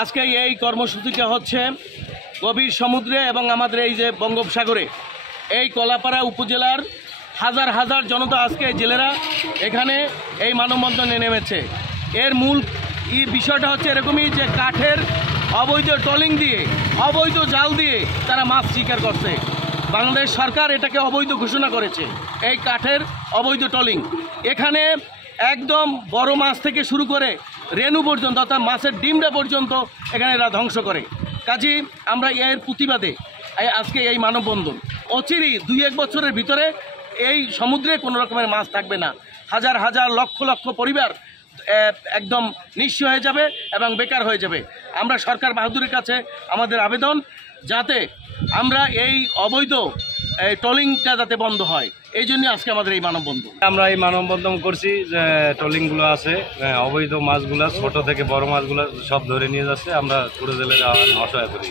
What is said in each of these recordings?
আজকে এই কর্মসূচিটা হচ্ছে গভীর সমুদ্রে এবং আমাদের এই যে বঙ্গোপসাগরে এই কলাপাড়া উপজেলার হাজার হাজার জনতা আজকে জেলেরা এখানে এই মানববন্ধনে নেমেছে। এর মূল বিষয়টা হচ্ছে এরকমই যে কাঠের অবৈধ ট্রলিং দিয়ে অবৈধ জাল দিয়ে তারা মাছ শিকার করছে। বাংলাদেশ সরকার এটাকে অবৈধ ঘোষণা করেছে, এই কাঠের অবৈধ ট্রলিং। এখানে একদম বড় মাছ থেকে শুরু করে রেণু পর্যন্ত অর্থাৎ মাছের ডিমটা পর্যন্ত এখানে এরা ধ্বংস করে। কাজেই আমরা এর প্রতিবাদে আজকে এই মানববন্ধন। অচিরেই 2-1 বছরের ভিতরে এই সমুদ্রে কোনো রকমের মাছ থাকবে না। হাজার হাজার লক্ষ লক্ষ পরিবার একদম নিঃস্ব হয়ে যাবে এবং বেকার হয়ে যাবে। আমরা সরকার বাহাদুরের কাছে আমাদের আবেদন যাতে আমরা এই অবৈধ ট্রলিংটা যাতে বন্ধ হয়, এই জন্য আজকে আমাদের এই মানববন্ধন। আমরা এই মানববন্ধন করছি যে ট্রলিংগুলো আছে অবৈধ মাছগুলো ছোট থেকে বড় মাছগুলো সব ধরে নিয়ে যাচ্ছে, আমরা পুরো জেলের অসহায় করি।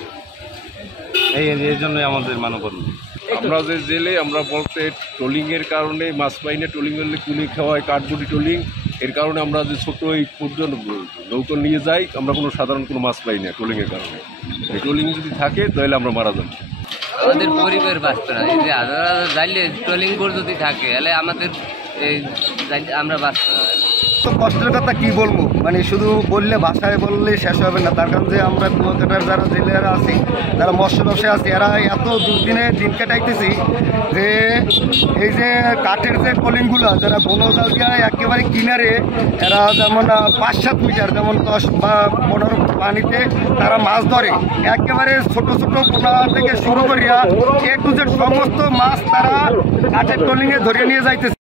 এই জন্যই আমাদের মানববন্ধন। আমরা যে জেলে আমরা বলতে ট্রলিংয়ের কারণে মাছ পাই না, ট্রলিং করলে কুলি খাওয়া হয়, কাঠবুটি ট্রলিং, এর কারণে আমরা যে ছোটো এই পর্যন্ত নৌকা নিয়ে যাই, আমরা কোনো সাধারণ কোনো মাছ পাই না ট্রলিংয়ের কারণে। এই ট্রলিং যদি থাকে তাহলে আমরা মারা যাব। আমাদের পরিবার বাঁচবে না। এই যে হাজার হাজার জাইলে ট্রলিং বোর্ড যদি থাকে তাহলে আমাদের আমরা বাঁচতে না। তো কষ্টের কথা কি বলবো, মানে শুধু বললে ভাষায় বললে শেষ হবে না। তার কারণ যে আমরা কুয়াকাটার যারা জেলেরা আছি, যারা মৎস্য ব্যবসায় আছি, এরা এত দুর্দিনে দিন কাটাইতেছি যে এই যে কাঠের যে ট্রলিংগুলো যারা বনজাল দিয়ে একেবারে কিনারে এরা যেমন 5-7 মিটার যেমন 10 বা 15 পানিতে তারা মাছ ধরে। একেবারে ছোট ছোট পোনা থেকে শুরু করিয়া A to Z সমস্ত মাছ তারা কাঠের ট্রলিংয়ে ধরে নিয়ে যাইতেছে।